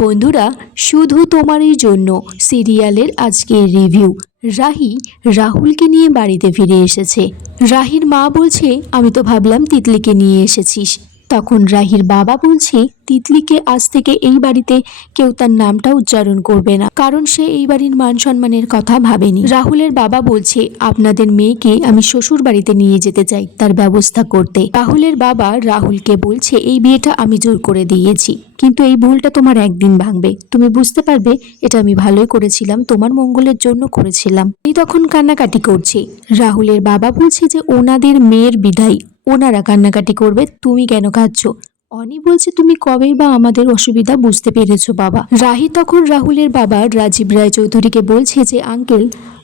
বন্ধুরা, শুধু তোমারই জন্য সিরিয়ালের আজকের রিভিউ। রাহি রাহুলকে নিয়ে বাড়িতে ফিরে এসেছে। রাহির মা বলছে, আমি তো ভাবলাম তিতলিকে নিয়ে এসেছিস। তখন রাহির বাবা বলছে, তিতলিকে আজ থেকে এই বাড়িতে কেউ তার নামটা উচ্চারণ করবে না, কারণ সে এই বাড়ির মান সম্মানের কথা ভাবেনি। রাহুলের বাবা বলছে, আপনাদের মেয়েকে আমি শ্বশুর বাড়িতে নিয়ে যেতে চাই তার ব্যবস্থা করতে। রাহুলের বাবা রাহুলকে বলছে, এই বিয়েটা আমি জোর করে দিয়েছি, কিন্তু এই ভুলটা তোমার একদিন ভাঙবে, তুমি বুঝতে পারবে এটা আমি ভালোই করেছিলাম, তোমার মঙ্গলের জন্য করেছিলাম। এই তখন কান্নাকাটি করছে। রাহুলের বাবা বলছে যে ওনাদের মেয়ের বিদায়, ওনারা কান্নাকাটি করবে, তুমি কেন কাঁদছো? অনি বলছে, তুমি কবেই বা আমাদের অসুবিধা বুঝতে পেরেছো বাবা। রাহি তখন রাহুলের বাবা রাজীব রায় চৌধুরীকে বলছে যে আঙ্কেল,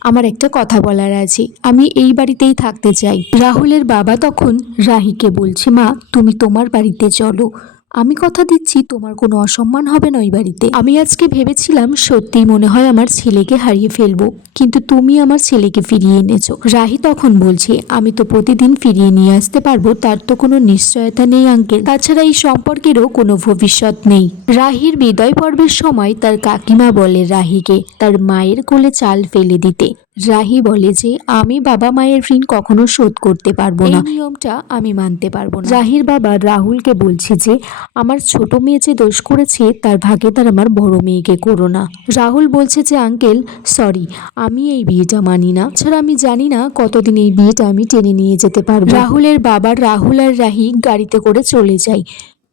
আমার একটা কথা বলার আছে, আমি এই বাড়িতেই থাকতে চাই। রাহুলের বাবা তখন রাহিকে বলছে, মা তুমি তোমার বাড়িতে চলো, আমি কথা দিচ্ছি তোমার কোনো অসম্মান হবে না ওই বাড়িতে। আমি আজকে ভেবেছিলাম সত্যিই মনে হয় আমার ছেলেকে হারিয়ে ফেলবো, কিন্তু তুমি আমার ছেলেকে ফিরিয়ে এনেছো। রাহি তখন বলছে, আমি তো প্রতিদিন ফিরিয়ে নিয়ে আসতে পারবো তার তো কোনো নিশ্চয়তা নেই আঙ্কেল, তাছাড়া এই সম্পর্কেরও কোনো ভবিষ্যৎ নেই। রাহির বিদায় পর্বের সময় তার কাকিমা বলে রাহিকে তার মায়ের কোলে চাল ফেলে দিতে। রাহি বলে যে আমি বাবা মায়ের ঋণ কখনো শোধ করতে পারবো না, এই নিয়মটা আমি মানতে পারবো না। রাহির বাবা রাহুলকে বলছে যে আমার ছোট মেয়ে যে দোষ করেছে তার ভাগেদার আমার বড় মেয়েকে করো না। রাহুল বলছে যে আঙ্কেল সরি, আমি এই বিয়েটা মানি না, ছাড়া আমি জানি না কতদিন এই বিয়েটা আমি টেনে নিয়ে যেতে পারবো। রাহুলের বাবা রাহুল আর রাহি গাড়িতে করে চলে যায়।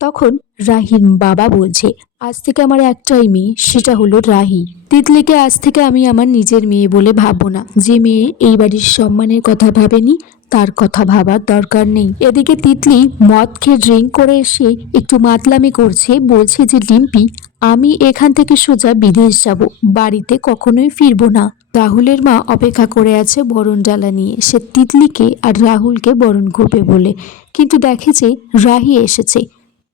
তখন রাহির বাবা বলছে, আজ থেকে আমার একটাই মেয়ে, সেটা হলো রাহি। তিতলিকে আজ থেকে আমি আমার নিজের মেয়ে বলে ভাববো না। যে মেয়ে এই বাড়ির সম্মানের কথা ভাবেনি তার কথা ভাবার দরকার নেই। এদিকে তিতলি মদ খেয়ে ড্রিঙ্ক করে এসে একটু মাতলামি করছে, বলছে যে ডিম্পি, আমি এখান থেকে সোজা বিদেশ যাব, বাড়িতে কখনোই ফিরবো না। রাহুলের মা অপেক্ষা করে আছে বরণ ডালা নিয়ে, সে তিতলিকে আর রাহুলকে বরণ করবে বলে, কিন্তু দেখে যে রাহি এসেছে,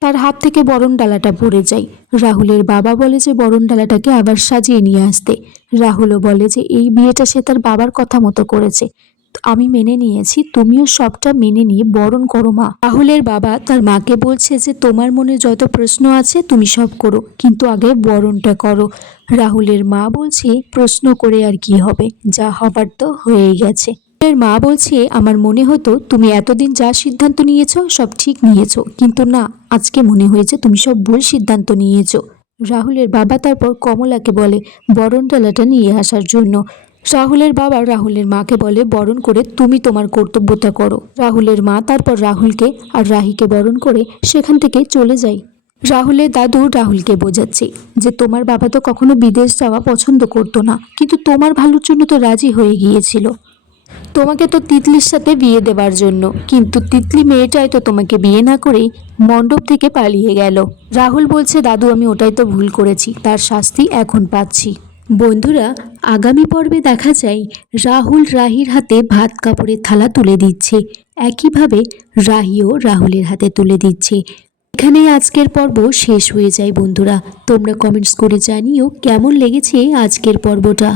তার হাত থেকে বরণ ডালাটা পড়ে যায়। রাহুলের বাবা বলে যে বরণ ডালাটাকে আবার সাজিয়ে নিয়ে আসতে। রাহুলও বলে যে এই বিয়েটা সে তার বাবার কথা মতো করেছে, আমি মেনে নিয়েছি, তুমিও সবটা মেনে নিয়ে বরণ করো মা। রাহুলের বাবা তার মাকে বলছে যে তোমার মনে যত প্রশ্ন আছে তুমি সব করো, কিন্তু আগে বরণটা করো। রাহুলের মা বলছে, প্রশ্ন করে আর কি হবে, যা হবার তো হয়ে গেছে। রাহুলের মা বলছে, আমার মনে হতো তুমি এতদিন যা সিদ্ধান্ত নিয়েছো সব ঠিক নিয়েছো, কিন্তু না, আজকে মনে হয়েছে তুমি সব ভুল সিদ্ধান্ত নিয়েছো। রাহুলের বাবা তারপর কমলাকে বলে বরণ ডালাটা নিয়ে আসার জন্য। রাহুলের বাবা রাহুলের মাকে বলে, বরণ করে তুমি তোমার কর্তব্যটা করো। রাহুলের মা তারপর রাহুলকে আর রাহিকে বরণ করে সেখান থেকে চলে যায়। রাহুলের দাদু রাহুলকে বোঝাচ্ছে যে তোমার বাবা তো কখনো বিদেশ যাওয়া পছন্দ করতো না, কিন্তু তোমার ভালোর জন্য তো রাজি হয়ে গিয়েছিল, তোমাকে তো তিতলির সাথে বিয়ে দেবার জন্য, কিন্তু তিতলি মেয়েটাই তো তোমাকে বিয়ে না করেই মণ্ডপ থেকে পালিয়ে গেল। রাহুল বলছে, দাদু আমি ওটাই তো ভুল করেছি, তার শাস্তি এখন পাচ্ছি। বন্ধুরা, আগামী পর্বে দেখা যায় রাহুল রাহির হাতে ভাত কাপড়ের থালা তুলে দিচ্ছে, একইভাবে রাহিও রাহুলের হাতে তুলে দিচ্ছে। এখানেই আজকের পর্ব শেষ হয়ে যায়। বন্ধুরা, তোমরা কমেন্টস করে জানিও কেমন লেগেছে আজকের পর্বটা।